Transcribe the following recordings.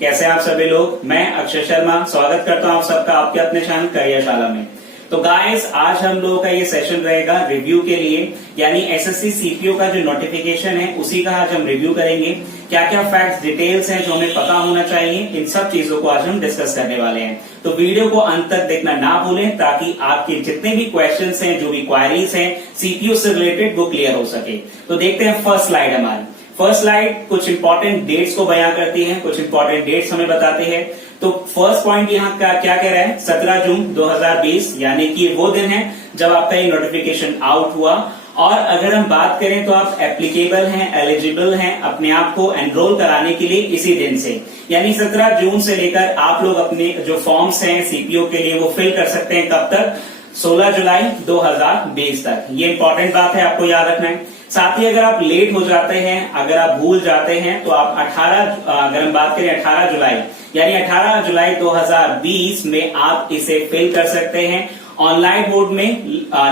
कैसे हैं आप सभी लोग। मैं अक्षय शर्मा स्वागत करता हूं आप सबका आपके अपने चैनल करियरशाला में। तो गाइस, आज हम लोगों का ये सेशन रहेगा रिव्यू के लिए, यानी एसएससी सीपीओ का जो नोटिफिकेशन है उसी का आज हम रिव्यू करेंगे। क्या क्या फैक्ट्स डिटेल्स हैं जो हमें पता होना चाहिए, इन सब चीजों को आज हम डिस्कस करने वाले हैं। तो वीडियो को अंत तक देखना ना भूलें ताकि आपके जितने भी क्वेश्चंस हैं, जो भी क्वायरीज हैं सीपीओ से रिलेटेड, वो क्लियर हो सके। तो देखते हैं फर्स्ट स्लाइड हमारी। फर्स्ट स्लाइड कुछ इंपॉर्टेंट डेट्स को बयां करती है, कुछ इंपॉर्टेंट डेट्स हमें बताते हैं। तो फर्स्ट पॉइंट यहाँ क्या कह रहा है, 17 जून 2020 यानी कि वो दिन है जब आपका ये नोटिफिकेशन आउट हुआ। और अगर हम बात करें तो आप एप्लीकेबल हैं, एलिजिबल हैं अपने आप को एनरोल कराने के लिए इसी दिन से, यानी 17 जून से लेकर आप लोग अपने जो फॉर्म्स हैं सीपीओ के लिए वो फिल कर सकते हैं। कब तक? 16 जुलाई 2020 तक। ये इंपॉर्टेंट बात है, आपको याद रखना है। साथ ही अगर आप लेट हो जाते हैं, अगर आप भूल जाते हैं तो आप अगर हम बात करें 18 जुलाई यानी 18 जुलाई 2020 में आप इसे फिल कर सकते हैं ऑनलाइन मोड में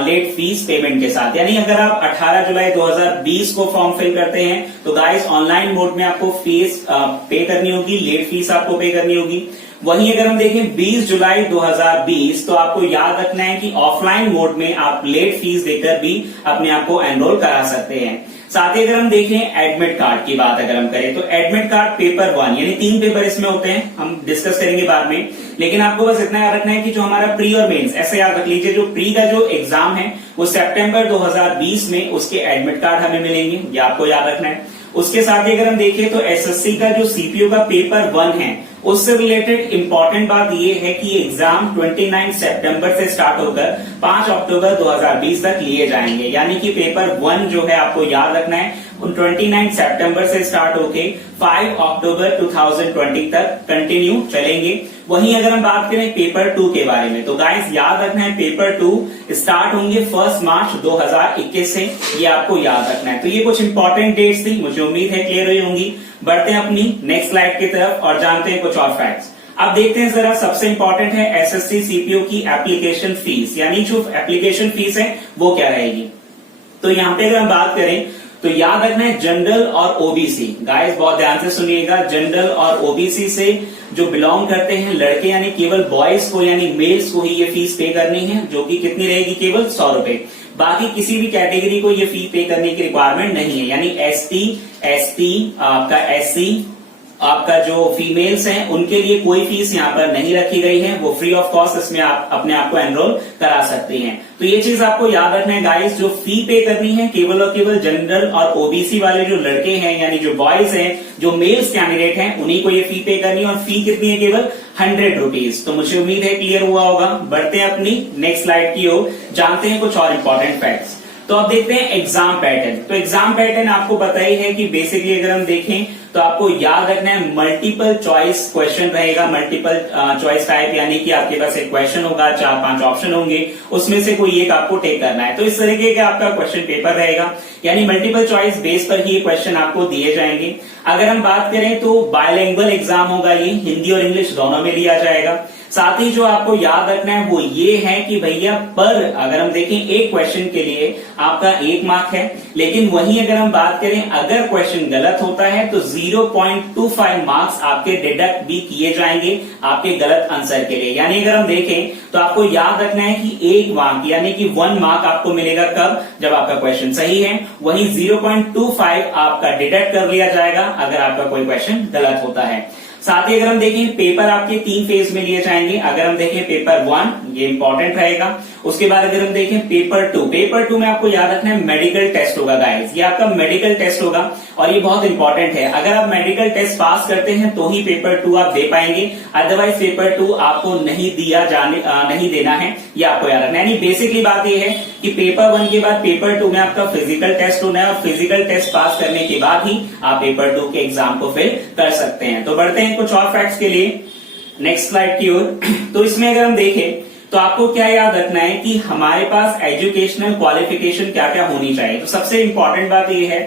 लेट फीस पेमेंट के साथ। यानी अगर आप 18 जुलाई 2020 को फॉर्म फिल करते हैं तो गाइस ऑनलाइन मोड में आपको फीस पे करनी होगी, लेट फीस आपको पे करनी होगी। वहीं अगर हम देखें 20 जुलाई 2020 तो आपको याद रखना है कि ऑफलाइन मोड में आप लेट फीस देकर भी अपने आप को एनरोल करा सकते हैं। साथ ही अगर हम देखें एडमिट कार्ड की बात अगर हम करें तो एडमिट कार्ड पेपर 1 यानी 3 पेपर इसमें होते हैं, हम डिस्कस करेंगे बाद में। लेकिन आपको बस इतना याद रखना है कि जो हमारा प्री और मेंस, ऐसे याद रख लीजिए, जो प्री का जो एग्जाम है वो सितंबर 2020 में उसके एडमिट कार्ड हमें मिलेंगे, ये आपको याद रखना है। उसके साथ ही अगर हम देखें तो एसएससी का जो सीपीओ का पेपर 1 है उससे रिलेटेड इंपॉर्टेंट बात यह है कि एग्जाम 29 सितंबर से स्टार्ट होकर 5 अक्टूबर 2020 तक लिए जाएंगे। यानी कि पेपर 1 जो है आपको याद रखना है 29 सितंबर से स्टार्ट होके 5 अक्टूबर 2020 तक कंटिन्यू चलेंगे। वहीं अगर हम बात करें पेपर 2 के बारे में तो गाइस याद रखना है पेपर 2 स्टार्ट होंगे 1 मार्च 2021 से, ये आपको याद रखना है। तो ये कुछ इंपॉर्टेंट डेट्स थी, मुझे उम्मीद है क्लियर हुई होंगी। बढ़ते हैं अपनी नेक्स्ट स्लाइड की तरफ और जानते हैं कुछ और फैक्ट्स। अब देखते हैं जरा, सबसे इंपॉर्टेंट है एसएससी सीपीओ की एप्लीकेशन फीस, यानी जो एप्लीकेशन फीस है वो क्या रहेगी। तो यहाँ पे अगर हम बात करें तो याद रखना है जनरल और ओबीसी, गाइस बहुत ध्यान से सुनिएगा, जनरल और ओबीसी से जो बिलोंग करते हैं लड़के यानी केवल बॉयज को यानी मेल्स को ही ये फीस पे करनी है, जो कि कितनी रहेगी, केवल 100 रुपए। बाकी किसी भी कैटेगरी को ये फी पे करने की रिक्वायरमेंट नहीं है, यानी एसटी आपका एससी आपका जो फीमेल्स हैं उनके लिए कोई फीस यहाँ पर नहीं रखी गई है, वो फ्री ऑफ कॉस्ट इसमें आप अपने आप को एनरोल करा सकते हैं। तो ये चीज आपको याद रखना है गाइस, जो फी पे करनी है केवल और केवल जनरल और ओबीसी वाले जो लड़के हैं यानी जो बॉयज हैं, जो मेल्स कैंडिडेट हैं, उन्हीं को ये फी पे करनी है और फी कितनी है, केवल 100 रुपीज। तो मुझे उम्मीद है क्लियर हुआ होगा। बढ़ते हैं अपनी नेक्स्ट स्लाइड की ओर, जानते हैं कुछ और इंपॉर्टेंट फैक्ट्स। तो अब देखते हैं एग्जाम पैटर्न। तो एग्जाम पैटर्न आपको पता ही है कि बेसिकली अगर हम देखें तो आपको याद रखना है मल्टीपल चॉइस क्वेश्चन रहेगा, मल्टीपल चॉइस टाइप, यानी कि आपके पास एक क्वेश्चन होगा, 4-5 ऑप्शन होंगे, उसमें से कोई एक आपको टेक करना है। तो इस तरीके का आपका क्वेश्चन पेपर रहेगा, यानी मल्टीपल चॉइस बेस पर ही ये क्वेश्चन आपको दिए जाएंगे। अगर हम बात करें तो बायलैंग्वेज एग्जाम होगा, ये हिंदी और इंग्लिश दोनों में लिया जाएगा। साथ ही जो आपको याद रखना है वो ये है कि भैया पर अगर हम देखें एक क्वेश्चन के लिए आपका 1 मार्क है, लेकिन वहीं अगर हम बात करें अगर क्वेश्चन गलत होता है तो 0.25 मार्क्स आपके डिडक्ट भी किए जाएंगे आपके गलत आंसर के लिए। यानी अगर हम देखें तो आपको याद रखना है कि 1 मार्क यानी कि 1 मार्क आपको मिलेगा कब, जब आपका क्वेश्चन सही है, वहीं 0.25 आपका डिडक्ट कर लिया जाएगा अगर आपका कोई क्वेश्चन गलत होता है। साथ ही अगर हम देखें पेपर आपके 3 फेज में लिए जाएंगे। अगर हम देखें पेपर 1 ये इंपॉर्टेंट रहेगा, उसके बाद अगर हम देखें पेपर 2 में आपको याद रखना है मेडिकल टेस्ट होगा गाइस, ये आपका मेडिकल टेस्ट होगा और ये बहुत इंपॉर्टेंट है। अगर आप मेडिकल टेस्ट पास करते हैं तो ही पेपर 2 आप दे पाएंगे, अदरवाइज पेपर 2 आपको नहीं देना है, ये आपको याद रखना है। यानी बेसिकली बात ये है कि पेपर 1 के बाद पेपर 2 में आपका फिजिकल टेस्ट होना है और फिजिकल टेस्ट पास करने के बाद ही आप पेपर 2 के एग्जाम को फिल कर सकते हैं। तो बढ़ते हैं कुछ और फैक्ट्स के लिए नेक्स्ट स्लाइड की ओर। तो इसमें अगर हम देखें तो आपको क्या याद रखना है कि हमारे पास एजुकेशनल क्वालिफिकेशन क्या क्या होनी चाहिए। तो सबसे इंपॉर्टेंट बात यह है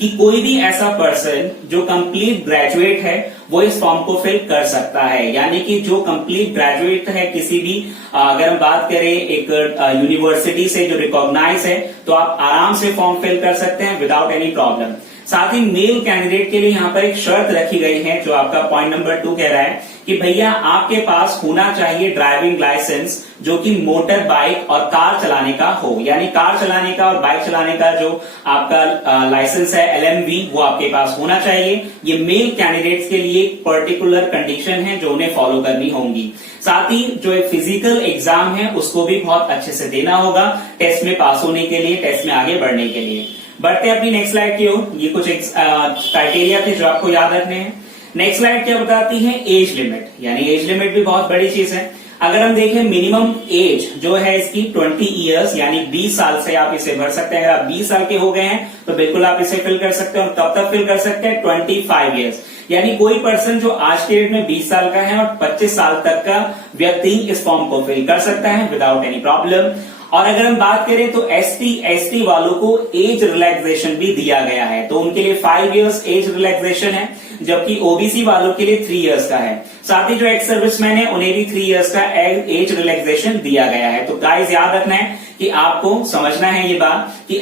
कि कोई भी ऐसा पर्सन जो कंप्लीट ग्रेजुएट है वो इस फॉर्म को फिल कर सकता है, यानी कि जो कंप्लीट ग्रेजुएट है किसी भी अगर हम बात करें एक यूनिवर्सिटी से जो रिकॉग्नाइज है तो आप आराम से फॉर्म फिल कर सकते हैं विदाउट एनी प्रॉब्लम। साथ ही मेल कैंडिडेट के लिए यहाँ पर एक शर्त रखी गई है, जो आपका पॉइंट नंबर 2 कह रहा है कि भैया आपके पास होना चाहिए ड्राइविंग लाइसेंस जो कि मोटर बाइक और कार चलाने का हो, यानी कार चलाने का और बाइक चलाने का जो आपका लाइसेंस है LMV वो आपके पास होना चाहिए। ये मेल कैंडिडेट्स के लिए पर्टिकुलर कंडीशन है जो उन्हें फॉलो करनी होंगी। साथ ही जो एक फिजिकल एग्जाम है उसको भी बहुत अच्छे से देना होगा टेस्ट में पास होने के लिए, टेस्ट में आगे बढ़ने के लिए। बढ़ते अपनी नेक्स्ट स्लाइड की ओर। ये कुछ क्राइटेरिया थे जो आपको याद रखने हैं। नेक्स्ट स्लाइड क्या बताती है, एज लिमिट, यानी एज लिमिट भी बहुत बड़ी चीज है। अगर हम देखें मिनिमम एज जो है इसकी 20 ईयर्स यानी 20 साल से आप इसे भर सकते हैं। अगर आप 20 साल के हो गए हैं तो बिल्कुल आप इसे फिल कर सकते हैं। और कब तक फिल कर सकते हैं, 25 ईयर्स, यानी कोई पर्सन जो आज के डेट में 20 साल का है और 25 साल तक का व्यक्ति इस फॉर्म को फिल कर सकता है विदाउट एनी प्रॉब्लम। और अगर हम बात करें तो ST वालों को एज रिलैक्सेशन भी दिया गया है, तो उनके लिए 5 इयर्स एज रिलैक्सेशन है, जबकि OBC वालों के लिए 3 इयर्स का है। साथ ही जो एक्स सर्विसमैन है उन्हें भी 3 इयर्स का एज रिलैक्सेशन दिया गया है। तो गाइस याद रखना है कि आपको समझना है ये बात कि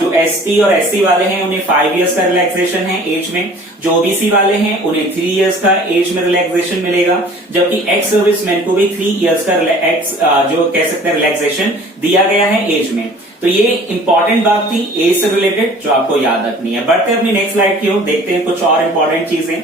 जो ST और SC वाले हैं उन्हें 5 इयर्स का रिलैक्सेशन है एज में, जो OBC वाले हैं उन्हें 3 इयर्स का एज में रिलैक्सेशन मिलेगा, जबकि एक्स सर्विसमैन को भी 3 इयर्स का जो कह सकते हैं रिलैक्सेशन दिया गया है एज में। तो ये इंपॉर्टेंट बात थी एज से रिलेटेड जो आपको याद रखनी है। बढ़ते अपनी नेक्स्ट स्लाइड की ओर, देखते हैं कुछ और इंपॉर्टेंट चीजें।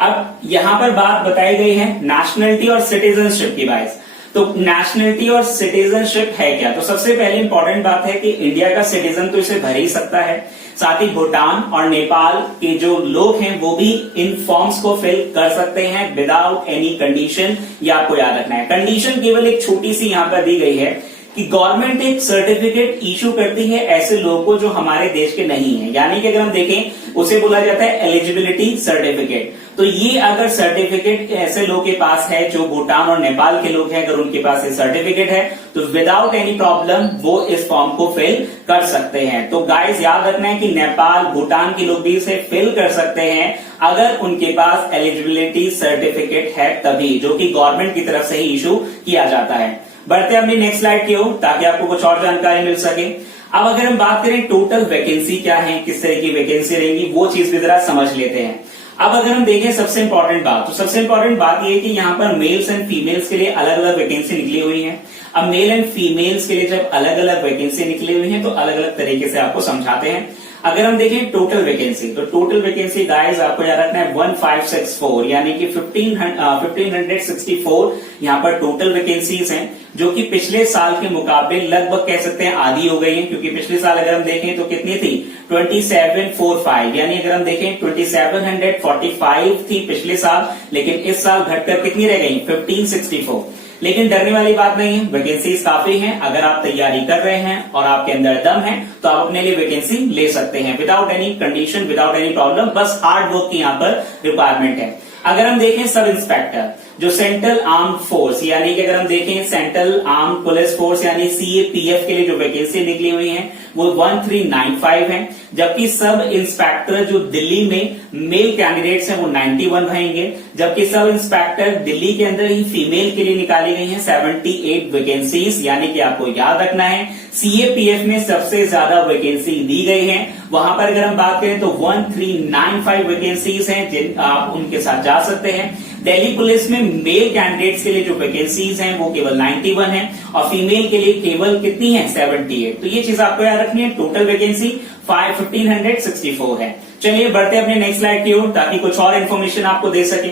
अब यहां पर बात बताई गई है नेशनलिटी और सिटीजनशिप की वाइज। तो नेशनलिटी और सिटीजनशिप है क्या, तो सबसे पहले इंपॉर्टेंट बात है कि इंडिया का सिटीजन तो इसे भर ही सकता है, साथ ही भूटान और नेपाल के जो लोग हैं वो भी इन फॉर्म्स को फिल कर सकते हैं विदाउट एनी कंडीशन। ये आपको याद रखना है। कंडीशन केवल एक छोटी सी यहां पर दी गई है कि गवर्नमेंट एक सर्टिफिकेट इशू करती है ऐसे लोगों को जो हमारे देश के नहीं है, यानी कि अगर हम देखें उसे बोला जाता है एलिजिबिलिटी सर्टिफिकेट। तो ये अगर सर्टिफिकेट ऐसे लोगों के पास है जो भूटान और नेपाल के लोग हैं, अगर उनके पास ये सर्टिफिकेट है तो विदाउट एनी प्रॉब्लम वो इस फॉर्म को फिल कर सकते हैं। तो गाइस याद रखना है कि नेपाल भूटान के लोग भी इसे फिल कर सकते हैं अगर उनके पास एलिजिबिलिटी सर्टिफिकेट है तभी, जो कि गवर्नमेंट की तरफ से ही इशू किया जाता है। बढ़ते हैं अपनी नेक्स्ट स्लाइड की ओर ताकि आपको कुछ और जानकारी मिल सके। अब अगर हम बात करें टोटल वैकेंसी क्या है, किस तरह की वैकेंसी रहेंगी, वो चीज भी जरा समझ लेते हैं। अब अगर हम देखें सबसे इंपॉर्टेंट बात, तो सबसे इंपॉर्टेंट बात यह है कि यहाँ पर मेल्स एंड फीमेल्स के लिए अलग अलग वैकेंसी निकली हुई है। अब मेल एंड फीमेल्स के लिए जब अलग अलग वैकेंसी निकली हुई है तो अलग अलग तरीके से आपको समझाते हैं। अगर हम देखें टोटल वैकेंसी, तो टोटल वैकेंसी गाइस आपको याद रखना है 1564 यानी कि 1564 यहाँ पर टोटल वैकेंसीज हैं, जो कि पिछले साल के मुकाबले लगभग कह सकते हैं आधी हो गई है। क्योंकि पिछले साल अगर हम देखें तो कितनी थी, 2745, यानी अगर हम देखें 2745 थी पिछले साल, लेकिन इस साल घटकर कितनी रह गई, 1564। लेकिन डरने वाली बात नहीं है, वैकेंसीज काफी हैं। अगर आप तैयारी कर रहे हैं और आपके अंदर दम है तो आप अपने लिए वैकेंसी ले सकते हैं without any condition, without any problem. बस हार्ड वर्क की यहाँ पर रिक्वायरमेंट है। अगर हम देखें सब इंस्पेक्टर जो सेंट्रल आर्म्ड फोर्स, यानी कि अगर हम देखें सेंट्रल आर्म्ड पुलिस फोर्स यानी CAPF के लिए जो वैकेंसी निकली हुई है वो 1395 है, जबकि सब इंस्पेक्टर जो दिल्ली में मेल कैंडिडेट्स हैं वो 91 रहेंगे, जबकि सब इंस्पेक्टर दिल्ली के अंदर ही फीमेल के लिए निकाली गई हैं 78 वैकेंसीज। यानी कि आपको याद रखना है CAPF में सबसे ज्यादा वैकेंसी दी गई है। वहां पर अगर हम बात करें तो 1395 वैकेंसीज हैं जिन आप उनके साथ जा सकते हैं। दिल्ली पुलिस में मेल कैंडिडेट्स के लिए जो वैकेंसीज हैं वो केवल 91 है और फीमेल के लिए केवल कितनी है, 78। तो ये चीज आपको याद रखनी है। टोटल वैकेंसी 1564 है। चलिए बढ़ते हैं अपने नेक्स्ट स्लाइड की ओर ताकि कुछ और इन्फॉर्मेशन आपको दे सके।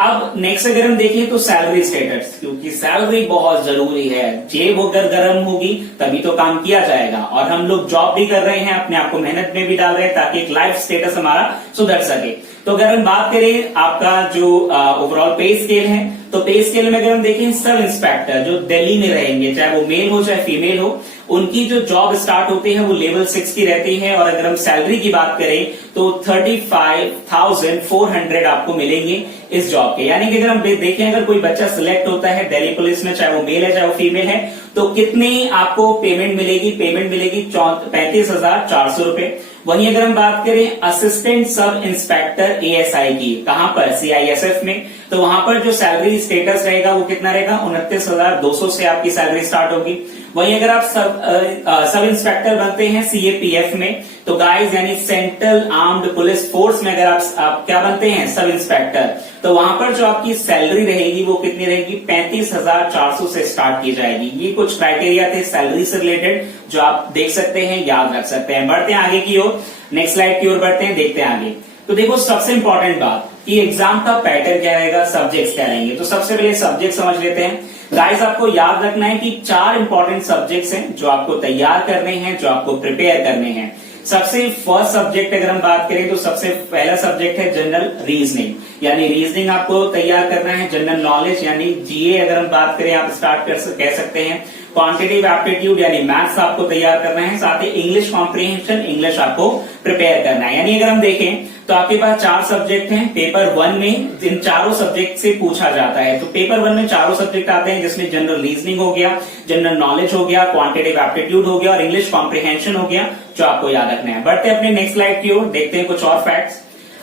अब नेक्स्ट अगर हम देखें तो सैलरी स्टेटस, क्योंकि सैलरी बहुत जरूरी है। जेब अगर गर्म होगी तभी तो काम किया जाएगा, और हम लोग जॉब भी कर रहे हैं, अपने आप को मेहनत में भी डाल रहे हैं ताकि एक लाइफ स्टेटस हमारा सुधर सके। तो अगर हम बात करें आपका जो ओवरऑल पे स्केल है, तो पे स्केल में अगर हम देखें सब इंस्पेक्टर जो दिल्ली में रहेंगे, चाहे वो मेल हो चाहे फीमेल हो, उनकी जो जॉब स्टार्ट होती है वो लेवल 6 की रहती है। और अगर हम सैलरी की बात करें तो 35,400 आपको मिलेंगे इस जॉब के। यानी कि अगर हम देखें अगर कोई बच्चा सिलेक्ट होता है दिल्ली पुलिस में, चाहे वो मेल है चाहे वो फीमेल है, तो कितनी आपको पेमेंट मिलेगी, 35,400 रुपए। वहीं अगर हम बात करें असिस्टेंट सब इंस्पेक्टर ASI की, कहां पर, CISF में, तो तो वहां पर जो सैलरी स्टेटस रहेगा वो कितना रहेगा, 29,200 से आपकी सैलरी स्टार्ट होगी। वहीं अगर आप सब इंस्पेक्टर बनते हैं सीएपीएफ में, तो गाइस यानी सेंट्रल आर्म्ड पुलिस फोर्स में अगर आप क्या बनते हैं, सब इंस्पेक्टर, तो वहां पर जो आपकी सैलरी रहेगी वो कितनी रहेगी, 35,400 से स्टार्ट की जाएगी। ये कुछ क्राइटेरिया थे सैलरी से रिलेटेड जो आप देख सकते हैं, याद रख सकते हैं। बढ़ते हैं आगे की ओर, नेक्स्ट स्लाइड की ओर बढ़ते हैं, देखते हैं आगे। तो देखो सबसे इंपॉर्टेंट बात कि एग्जाम का पैटर्न क्या रहेगा, सब्जेक्ट्स क्या रहेंगे। तो सबसे पहले सब्जेक्ट समझ लेते हैं। गाइस आपको याद रखना है कि 4 इंपॉर्टेंट सब्जेक्ट्स हैं जो आपको तैयार करने हैं, जो आपको प्रिपेयर करने हैं। सबसे फर्स्ट सब्जेक्ट अगर हम बात करें तो सबसे पहला सब्जेक्ट है जनरल रीजनिंग, यानी रीजनिंग आपको तैयार करना है। जनरल नॉलेज यानी जीए अगर हम बात करें, आप स्टार्ट कह सकते हैं। क्वांटिटेटिव एप्टीट्यूड यानी मैथ्स आपको तैयार करना है। साथ ही इंग्लिश कॉम्प्रिहेंशन, इंग्लिश आपको प्रिपेयर करना है। यानी अगर हम देखें तो आपके पास 4 सब्जेक्ट हैं। पेपर 1 में इन चारों सब्जेक्ट से पूछा जाता है। तो पेपर 1 में चारों सब्जेक्ट आते हैं, जिसमें जनरल रीजनिंग हो गया, जनरल नॉलेज हो गया, क्वांटिटेटिव एप्टीट्यूड हो गया और इंग्लिश कॉम्प्रिहेंशन हो गया, जो आपको याद रखना है। बढ़ते अपने नेक्स्ट स्लाइड की ओर, देखते हैं कुछ और फैक्ट्स।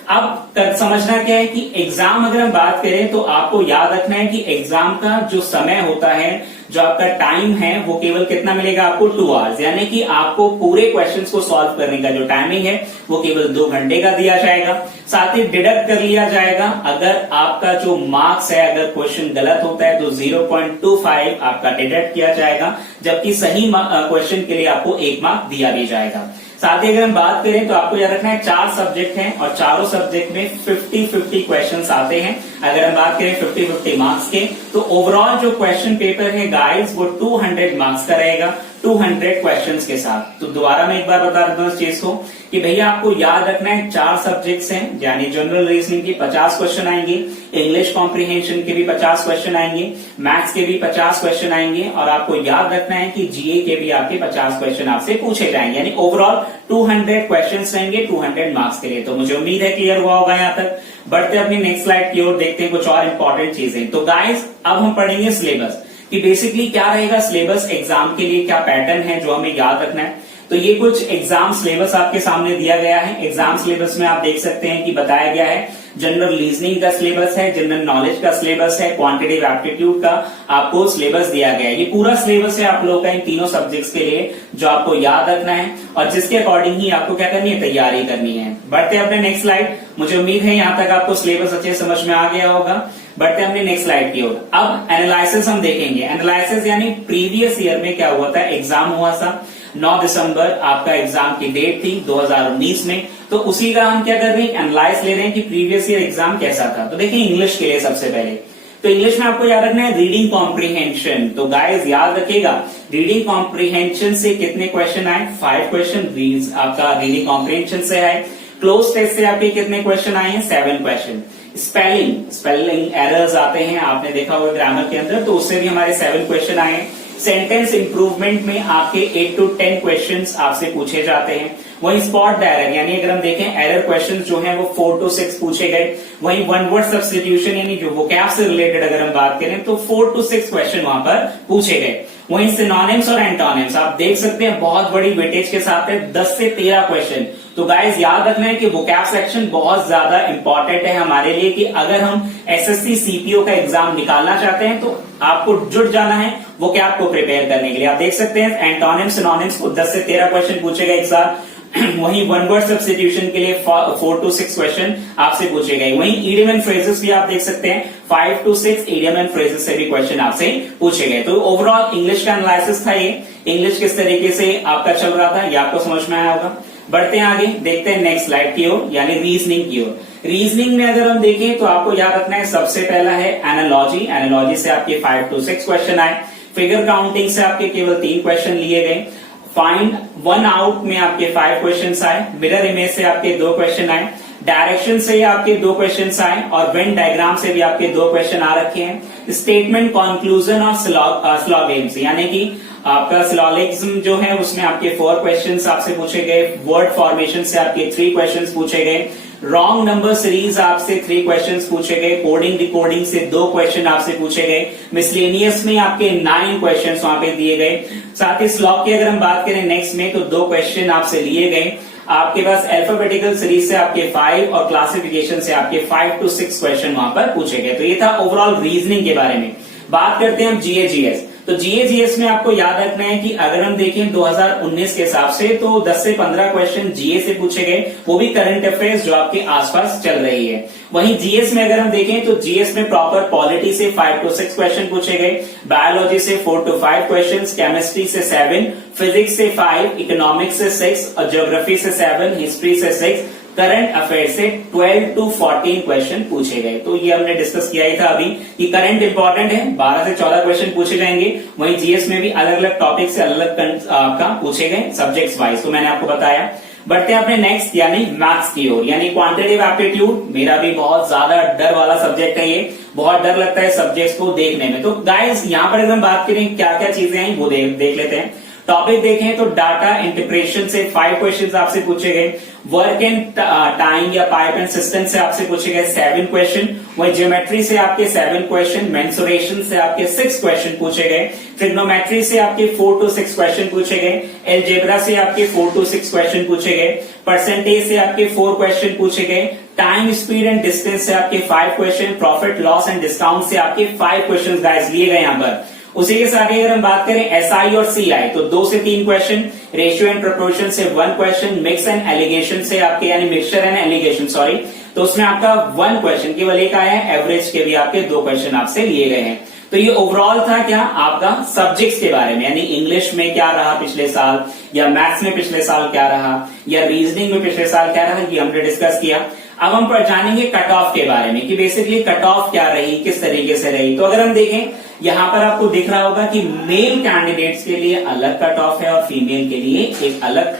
अब समझना क्या है कि एग्जाम अगर हम बात करें तो आपको याद रखना है कि एग्जाम का जो समय होता है, जो आपका टाइम है, वो केवल कितना मिलेगा आपको, 2 आवर्स। यानी कि आपको पूरे क्वेश्चंस को सॉल्व करने का जो टाइमिंग है वो केवल 2 घंटे का दिया जाएगा। साथ ही डिडक्ट कर लिया जाएगा अगर आपका जो मार्क्स है, अगर क्वेश्चन गलत होता है तो 0.25 आपका डिडक्ट किया जाएगा, जबकि सही क्वेश्चन के लिए आपको 1 मार्क दिया भी जाएगा। साथ ही अगर हम बात करें तो आपको याद रखना है 4 सब्जेक्ट हैं और चारों सब्जेक्ट में 50-50 क्वेश्चंस आते हैं। अगर हम बात करें 50-50 मार्क्स के, तो ओवरऑल जो क्वेश्चन पेपर है गाइस वो 200 मार्क्स का रहेगा, 200 क्वेश्चंस के साथ। तो दोबारा मैं एक बार बता देता हूं इस चीज को कि भैया आपको याद रखना है 4 सब्जेक्ट्स हैं, यानी जनरल रीजनिंग की 50 क्वेश्चन आएंगे, इंग्लिश कॉम्प्रिहेंशन के भी 50 क्वेश्चन आएंगे, मैथ्स के भी 50 क्वेश्चन आएंगे और आपको याद रखना है कि जीए के भी आपके 50 क्वेश्चन आपसे पूछे जाएंगे। यानी ओवरऑल 200 क्वेश्चन रहेंगे 200 मार्क्स के लिए। तो मुझे उम्मीद है क्लियर हुआ होगा यहाँ तक। बढ़ते अपनी नेक्स्ट स्लाइड की ओर, देखते हैं कुछ और इंपॉर्टेंट चीजें। तो गाइस अब हम पढ़ेंगे सिलेबस कि बेसिकली क्या रहेगा सिलेबस, एग्जाम के लिए क्या पैटर्न है जो हमें याद रखना है। तो ये कुछ एग्जाम सिलेबस आपके सामने दिया गया है। एग्जाम सिलेबस में आप देख सकते हैं कि बताया गया है जनरल रीजनिंग का सिलेबस है, जनरल नॉलेज का सिलेबस है, क्वांटिटेटिव एप्टीट्यूड का आपको सिलेबस दिया गया है। ये पूरा सिलेबस है आप लोगों का इन तीनों सब्जेक्ट्स के लिए, जो आपको याद रखना है और जिसके अकॉर्डिंग ही आपको क्या करनी है, तैयारी करनी है। बढ़ते हैं अपने नेक्स्ट स्लाइड। मुझे उम्मीद है यहाँ तक आपको सिलेबस अच्छे समझ में आ गया होगा। बढ़ते हैं अपने नेक्स्ट स्लाइड की ओर। अब एनालिसिस हम देखेंगे। एनालिसिस यानी प्रीवियस ईयर में क्या हुआ था, एग्जाम हुआ था 9 दिसंबर आपका एग्जाम की डेट थी 2019 में। तो उसी का हम क्या कर रहे हैं, एनालाइज ले रहे हैं कि प्रीवियस ईयर एग्जाम कैसा था। तो देखिए इंग्लिश के लिए सबसे पहले, तो इंग्लिश में आपको याद रखना है रीडिंग कॉम्प्रिहेंशन। तो गाइस याद रखिएगा रीडिंग कॉम्प्रिहेंशन से कितने क्वेश्चन आए, 5 क्वेश्चन आपका रीडिंग कॉम्प्रिहेंशन से आए। क्लोज टेस्ट से आपके कितने क्वेश्चन आए हैं, 7 क्वेश्चन। स्पेलिंग एरर्स आते हैं, आपने देखा होगा ग्रामर के अंदर, तो उससे भी हमारे 7 क्वेश्चन आए हैं। सेंटेंस इंप्रूवमेंट में आपके 8 to 10 क्वेश्चंस आपसे पूछे जाते हैं। वहीं स्पॉट द एरर यानी अगर हम देखें एरर क्वेश्चंस जो हैं वो 4 to 6 पूछे गए। वहीं वन वर्ड सब्स्टिट्यूशन यानी जो वोकैब से रिलेटेड अगर हम बात करें तो 4 to 6 क्वेश्चन वहां पर पूछे गए। वहीं सिनोनिम्स और एंटोनिम्स आप देख सकते हैं बहुत बड़ी वेटेज के साथ है, 10 से 13 क्वेश्चन। तो गाइज याद रखना है कि वोकैब सेक्शन बहुत ज्यादा इंपॉर्टेंट है हमारे लिए कि अगर हम एसएससी सीपीओ का एग्जाम निकालना चाहते हैं तो आपको जुट जाना है वोकैब को प्रिपेयर करने के लिए। आप देख सकते हैं एंटोनिम्स सिनोनिम्स को 10 से 13 क्वेश्चन पूछे गए एक साथ। वहीं वन वर्ड सब्स्टिट्यूशन के लिए 4 to 6 क्वेश्चन आपसे पूछे गए। वहीं इडियम एंड फ्रेजेस भी आप देख सकते हैं 5 to 6 इडियम एंड फ्रेजेस से भी क्वेश्चन आपसे पूछे गए। तो ओवरऑल इंग्लिश का एनालिसिस था ये। इंग्लिश किस तरीके से आपका चल रहा था ये आपको समझ में आया होगा। बढ़ते हैं आगे, देखते हैं नेक्स्ट स्लाइड की ओर यानी रीजनिंग की ओर। रीजनिंग में अगर हम देखें तो आपको याद रखना है सबसे पहला है एनालॉजी। एनालॉजी से आपके 5 to 6 क्वेश्चन आए। फिगर काउंटिंग से आपके केवल 3 क्वेश्चन लिए गए। फाइंड वन आउट में आपके 5 क्वेश्चन आए। मिरर इमेज से आपके 2 क्वेश्चन आए। डायरेक्शन से आपके 2 क्वेश्चन आए और वेन डायग्राम से भी आपके 2 क्वेश्चन आ रखे हैं। स्टेटमेंट कंक्लूजन और सिलॉगिज्म यानी कि आपका सिलॉगिज्म जो है उसमें आपके 4 क्वेश्चंस आपसे पूछे गए। वर्ड फॉर्मेशन से आपके 3 क्वेश्चंस पूछे गए। रॉन्ग नंबर सीरीज आपसे 3 क्वेश्चंस पूछे गए। कोडिंग डिकोडिंग से 2 क्वेश्चन आपसे पूछे गए। मिसलेनियस में आपके 9 क्वेश्चंस वहां पे दिए गए। साथ ही स्लॉग की अगर हम बात करें नेक्स्ट में तो 2 क्वेश्चन आपसे लिए गए। आपके पास अल्फाबेटिकल सीरीज से आपके 5 और क्लासिफिकेशन से आपके 5 to 6 क्वेश्चन वहां पर पूछे गए। तो ये था ओवरऑल रीजनिंग के बारे में। बात करते हैं हम जीएजीएस। तो जीएजीएस में आपको याद रखना है कि अगर हम देखें 2019 के हिसाब से तो 10 से 15 क्वेश्चन जीए से पूछे गए, वो भी करंट अफेयर्स जो आपके आसपास चल रही है। वहीं जीएस में अगर हम देखें तो जीएस में प्रॉपर पॉलिटी से 5 to 6 क्वेश्चन पूछे गए, बायोलॉजी से 4 to 5 क्वेश्चन, केमिस्ट्री से 7, फिजिक्स से 5, इकोनॉमिक्स से 6 और ज्योग्राफी से 7, हिस्ट्री से 6, करंट अफेयर से 12 to 14 क्वेश्चन पूछे गए। तो ये हमने डिस्कस किया ही था अभी कि करंट इंपॉर्टेंट है, 12 से 14 क्वेश्चन पूछे जाएंगे। वहीं जीएस में भी अलग अलग टॉपिक से अलग अलग का पूछे गए सब्जेक्ट्स वाइज, तो मैंने आपको बताया। बढ़ते हैं अपने नेक्स्ट यानी मैथ्स की ओर, यानी क्वांटिटेटिव एप्टीट्यूड। मेरा भी बहुत ज्यादा डर वाला सब्जेक्ट है ये, बहुत डर लगता है सब्जेक्ट्स को देखने में। तो गाइस यहाँ पर अगर हम बात करें क्या क्या चीजें हैं वो देख लेते हैं। टॉपिक देखें तो डाटा इंटरप्रेशन से 5 क्वेश्चन आपसे पूछे गए, वर्क एंड टाइम या पाइप एंड सिस्टम से आपसे पूछे गए 7 क्वेश्चन, वही ज्योमेट्री से आपके 7 क्वेश्चन, मेंसुरेशन से आपके 6 क्वेश्चन पूछे गए, ट्रिग्नोमेट्री से आपके 4 to 6 क्वेश्चन पूछे गए, अलजेब्रा से आपके 4 to 6 क्वेश्चन पूछे गए, परसेंटेज से आपके 4 क्वेश्चन पूछे गए, टाइम स्पीड एंड डिस्टेंस से आपके 5 question, profit loss and discount से आपके 5 क्वेश्चन गाइस लिए गए यहाँ पर। उसी के साथ अगर हम बात करें एसआई और सीआई तो 2 से 3 क्वेश्चन, रेशियो एंड प्रोपोर्शन से 1 क्वेश्चन, मिक्स एंड एलिगेशन से आपके यानी मिक्सचर एंड एलिगेशन सॉरी, तो उसमें आपका 1 क्वेश्चन केवल एक आया है, एवरेज के भी आपके 2 क्वेश्चन आपसे लिए गए हैं। तो ये ओवरऑल था क्या आपका सब्जेक्ट्स के बारे में, यानी इंग्लिश में क्या रहा पिछले साल, या मैथ्स में पिछले साल क्या रहा, या रीजनिंग में पिछले साल क्या रहा, ये हमने डिस्कस किया। अब हम जानेंगे कट ऑफ के बारे में कि बेसिकली कट ऑफ क्या रही, किस तरीके से रही। तो अगर हम देखें यहाँ पर आपको दिख रहा होगा कि मेल कैंडिडेट्स के लिए अलग कट ऑफ है और फीमेल के लिए एक अलग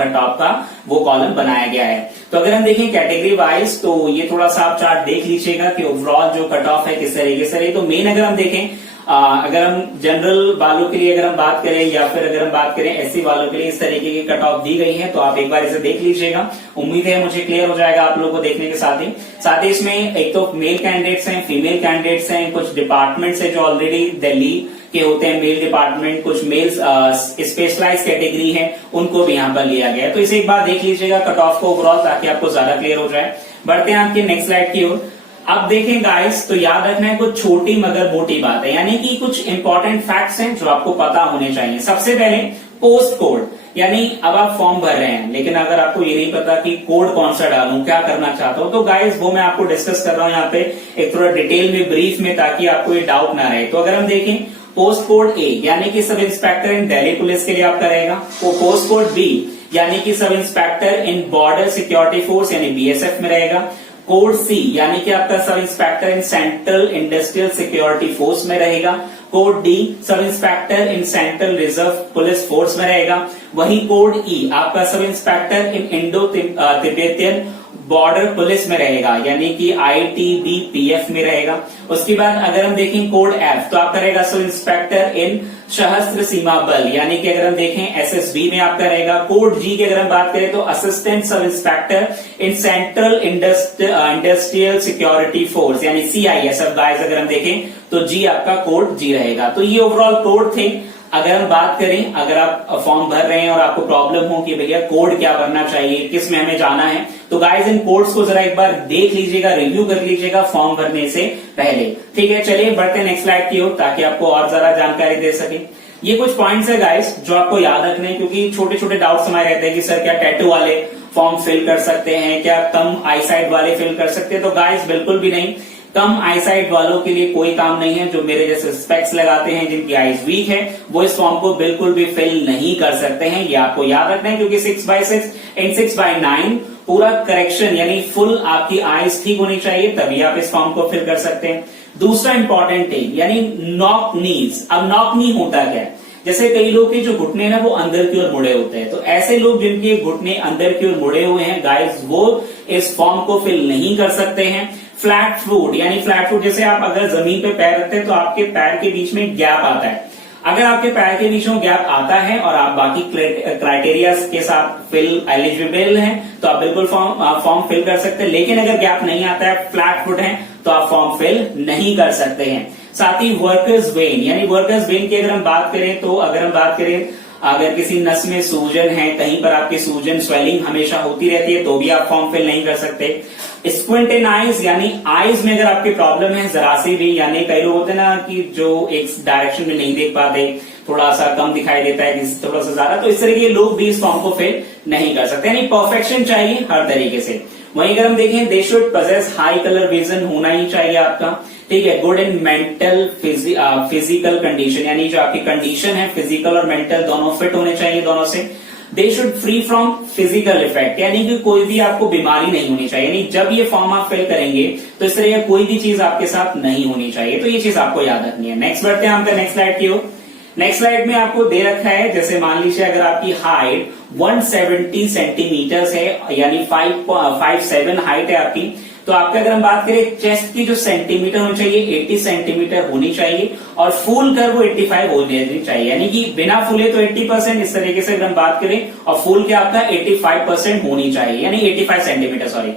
कट ऑफ का वो कॉलम बनाया गया है। तो अगर हम देखें कैटेगरी वाइज तो ये थोड़ा सा आप चार्ट देख लीजिएगा कि ओवरऑल जो कट ऑफ है किस तरीके से रही। तो मेन अगर हम देखें अगर हम जनरल वालों के लिए अगर हम बात करें या फिर अगर हम बात करें एससी वालों के लिए इस तरीके की कट ऑफ दी गई है, तो आप एक बार इसे देख लीजिएगा। उम्मीद है मुझे क्लियर हो जाएगा आप लोगों को देखने के साथ ही इसमें एक तो मेल कैंडिडेट्स हैं, फीमेल कैंडिडेट्स हैं, कुछ डिपार्टमेंट्स हैं जो ऑलरेडी दिल्ली के होते हैं मेल डिपार्टमेंट, कुछ मेल स्पेशलाइज कैटेगरी है उनको भी यहाँ पर लिया गया है। तो इसे एक बार देख लीजिएगा कट ऑफ को ओवरऑल, ताकि आपको ज्यादा क्लियर हो जाए। बढ़ते हैं आपके नेक्स्ट स्लाइड की ओर। अब देखें गाइस तो याद रखना है कुछ छोटी मगर मोटी बात है, यानी कि कुछ इंपॉर्टेंट फैक्ट्स हैं जो आपको पता होने चाहिए। सबसे पहले पोस्ट कोड, यानी अब आप फॉर्म भर रहे हैं लेकिन अगर आपको ये नहीं पता कि कोड कौन सा डालूं, क्या करना चाहता हूं, तो गाइस वो मैं आपको डिस्कस कर रहा हूं यहाँ पे एक थोड़ा डिटेल में ब्रीफ में, ताकि आपको ये डाउट ना रहे। तो अगर हम देखें पोस्ट कोड ए यानी कि सब इंस्पेक्टर इन दिल्ली पुलिस के लिए आपका रहेगा, वो पोस्ट कोड बी यानी कि सब इंस्पेक्टर इन बॉर्डर सिक्योरिटी फोर्स यानी बीएसएफ में रहेगा, कोड सी यानी कि आपका sub inspector in central industrial security force में रहेगा, code D sub inspector in central reserve police force में रहेगा, वही कोड ई आपका सब इंस्पेक्टर इन इंडो तिब्बतियन बॉर्डर पुलिस में रहेगा यानी कि आईटीबीपीएफ में रहेगा। उसके बाद अगर हम देखें कोड एफ तो आपका रहेगा सब इंस्पेक्टर इन सशस्त्र सीमा बल यानी कि अगर हम देखें एसएसबी में आपका रहेगा। कोड जी की अगर हम बात करें तो assistant sub inspector in central industrial security force यानी सीआईएसएफ गाइस अगर हम देखें तो जी आपका कोड जी रहेगा। तो ये ओवरऑल कोड थे। अगर हम बात करें, अगर आप फॉर्म भर रहे हैं और आपको प्रॉब्लम हो कि भैया कोड क्या भरना चाहिए, किस में हमें जाना है, तो गाइस इन कोड्स को जरा एक बार देख लीजिएगा, रिव्यू कर लीजिएगा फॉर्म भरने से पहले। ठीक है, चलिए बढ़ते हैं नेक्स्ट स्लाइड की ओर ताकि आपको और जरा जानकारी दे सके। ये कुछ पॉइंट्स है गाइस जो आपको याद रखने हैं, क्योंकि छोटे छोटे डाउट्स हमारे रहते हैं कि सर क्या टैटू वाले फॉर्म फिल कर सकते हैं, क्या कम आईसाइट वाले फिल कर सकते हैं। तो गाइस बिल्कुल भी नहीं, कम आईसाइट वालों के लिए कोई काम नहीं है। जो मेरे जैसे स्पेक्स लगाते हैं, जिनकी आईज वीक है, वो इस फॉर्म को बिल्कुल भी फिल नहीं कर सकते हैं। ये आपको याद रखना है, क्योंकि 6x6 एंड 6x9 पूरा करेक्शन यानी फुल आपकी आईज ठीक होनी चाहिए, तभी आप इस फॉर्म को फिल कर सकते हैं। दूसरा इंपॉर्टेंट थिंग यानी नॉक नीज। अब नॉक नी होता क्या है, जैसे कई लोग के जो घुटने ना वो अंदर की ओर मुड़े होते हैं, तो ऐसे लोग जिनके घुटने अंदर की ओर मुड़े हुए हैं गाइस, वो इस फॉर्म को फिल नहीं कर सकते हैं। फ्लैट फुट यानी फ्लैट फुट, जैसे आप अगर जमीन पे पैर रखते हैं तो आपके पैर के बीच में गैप आता है। अगर आपके पैर के बीच में गैप आता है और आप बाकी क्राइटेरिया के साथ फिल एलिजिबल हैं तो आप बिल्कुल फॉर्म फिल कर सकते हैं। लेकिन अगर गैप नहीं आता है, फ्लैट फुट है, तो आप फॉर्म फिल नहीं कर सकते हैं। साथ ही वर्कर्स वेन यानी वर्कर्स वेन की अगर हम बात करें तो अगर हम बात करें अगर किसी नस में सूजन है, कहीं पर आपकी सूजन स्वेलिंग हमेशा होती रहती है, तो भी आप फॉर्म फिल नहीं कर सकते। स्क्विंट इन आईज यानी आईज में अगर आपकी प्रॉब्लम है जरा सी भी, यानी कई लोग होते हैं ना कि जो एक डायरेक्शन में नहीं देख पाते, थोड़ा सा कम दिखाई देता है, थोड़ा सा ज्यादा, तो इस तरह के लोग भी इस फॉर्म को फिल नहीं कर सकते। यानी परफेक्शन चाहिए हर तरीके से। वहीं अगर हम देखें, they should possess high colour vision, होना ही चाहिए आपका, ठीक है। Good in mental physical condition, यानी जो आपकी कंडीशन है फिजिकल और मेंटल दोनों फिट होने चाहिए दोनों से। They should free from physical effect, यानी कि कोई भी आपको बीमारी नहीं होनी चाहिए। यानी जब ये फॉर्म आप फिल करेंगे तो इस तरह कोई भी चीज आपके साथ नहीं होनी चाहिए, तो ये चीज आपको याद रखनी है। नेक्स्ट बढ़ते हैं हम नेक्स्ट स्लाइड की ओर। नेक्स्ट स्लाइड में आपको दे रखा है, जैसे मान लीजिए अगर आपकी हाइट 170 सेंटीमीटर है, यानी 5'7" हाइट है आपकी, तो आपका अगर हम बात करें चेस्ट की जो सेंटीमीटर होनी चाहिए 80 सेंटीमीटर होनी चाहिए, और फूल कर वो 85 होनी चाहिए, यानी कि बिना फूले तो 80%, इस तरीके से अगर हम बात करें, और फूल के आपका 85% होनी चाहिए, यानी 85 सेंटीमीटर सॉरी।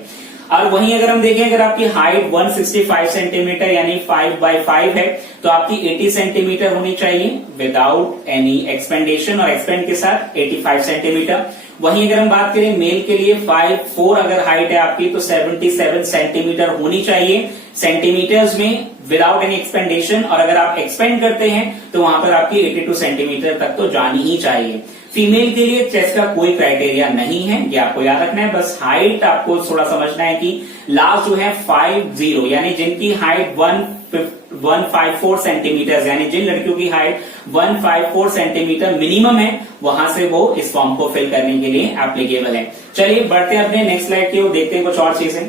और वहीं अगर हम देखें, अगर आपकी हाइट 165 सेंटीमीटर यानी 5x5 है, तो आपकी 80 सेंटीमीटर होनी चाहिए विदाउट एनी एक्सपेंडेशन, और एक्सपेंड के साथ 85 सेंटीमीटर। वहीं अगर हम बात करें मेल के लिए 5'4" अगर हाइट है आपकी, तो 77 सेंटीमीटर होनी चाहिए सेंटीमीटर्स में विदाउट एनी एक्सपेंडेशन, और अगर आप एक्सपेंड करते हैं तो वहां पर आपकी 82 सेंटीमीटर तक तो जानी ही चाहिए। फीमेल के लिए चेस्ट का कोई क्राइटेरिया नहीं है, ये आपको याद रखना है। बस हाइट आपको थोड़ा समझना है कि लास्ट जो है 50, यानी जिनकी हाइट 154 सेंटीमीटर, यानी जिन लड़कियों की हाइट 154 सेंटीमीटर मिनिमम है, वहां से वो इस फॉर्म को फिल करने के लिए एप्लीकेबल है। चलिए बढ़ते हैं अपने नेक्स्ट स्लाइड की ओर, देखते हैं कुछ और चीजें।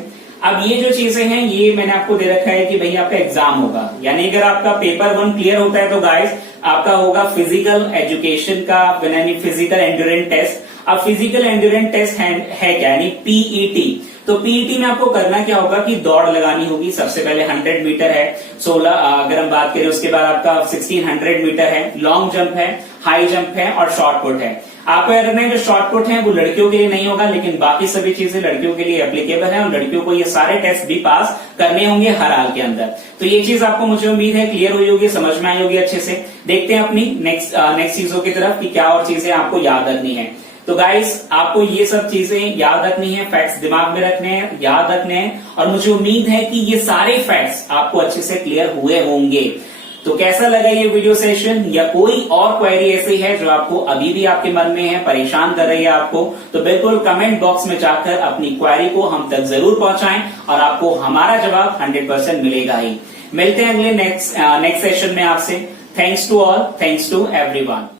अब ये जो चीजें हैं, ये मैंने आपको दे रखा है कि भाई आपका एग्जाम होगा, यानी अगर आपका पेपर 1 क्लियर होता है तो गाइस आपका होगा फिजिकल एजुकेशन का, यानी फिजिकल एंड्योरेंस टेस्ट। अब फिजिकल एंड्योरेंस टेस्ट है क्या, यानी पीईटी। तो पीईटी में आपको करना क्या होगा कि दौड़ लगानी होगी। सबसे पहले 100 मीटर है, 16 अगर हम बात करें, उसके बाद आपका 1600 मीटर है, लॉन्ग जंप है, हाई जंप है और शॉर्ट पुट है। आपको याद रखना है जो शॉर्ट पुट है वो लड़कियों के लिए नहीं होगा, लेकिन बाकी सभी चीजें लड़कियों के लिए एप्लीकेबल है, और लड़कियों को ये सारे टेस्ट भी पास करने होंगे हर हाल के अंदर। तो ये चीज आपको, मुझे उम्मीद है, क्लियर हुई होगी, समझ में आई होगी अच्छे से। देखते हैं अपनी नेक्स्ट चीजों की तरफ कि क्या और चीजें आपको याद रखनी है। तो गाइस आपको ये सब चीजें याद रखनी है, फैक्ट्स दिमाग में रखने हैं, याद रखने हैं, और मुझे उम्मीद है कि ये सारे फैक्ट्स आपको अच्छे से क्लियर हुए होंगे। तो कैसा लगा ये वीडियो सेशन, या कोई और क्वेरी ऐसी है जो आपको अभी भी आपके मन में है, परेशान कर रही है आपको, तो बिल्कुल कमेंट बॉक्स में जाकर अपनी क्वेरी को हम तक जरूर पहुंचाएं, और आपको हमारा जवाब 100% मिलेगा ही। मिलते हैं अगले नेक्स्ट सेशन में आपसे। Thanks to all, thanks to everyone.